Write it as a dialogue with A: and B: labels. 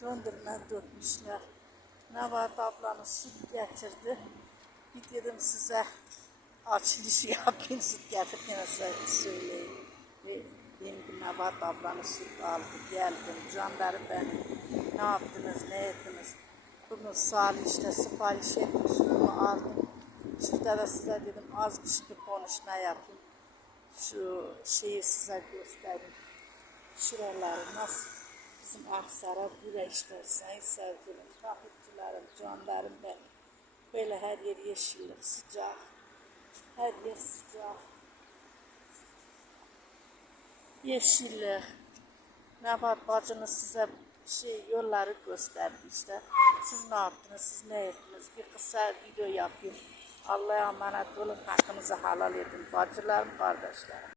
A: fındırına dökmüşler. Nevat ablanın süt getirdi. Bir dedim size açılışı yapayım süt getirdiğine söyleyeyim. Ve benim bir Nevat ablanın süt aldı geldim. Canlarım benim. Ne yaptınız ne ettiniz? Bunu Salih işte sipariş ettim sütümü aldım. Şurada da size dedim az bir şey konuşma yapayım. Şu şeyi size göstereyim. Şuraları nasıl bizim Aksara buraya işte sayın sevgilim, takipçilerim, canlarım benim. Böyle her yer yeşillik, sıcak. Her yer sıcak. Yeşillik. Nebat bacınız size şey yolları gösterdi işte. Siz ne yaptınız, siz ne ettiniz? Bir kısa video yapayım. Allah'a emanet olun, hakkınızı halal edin. Bacılarım, kardeşlerim.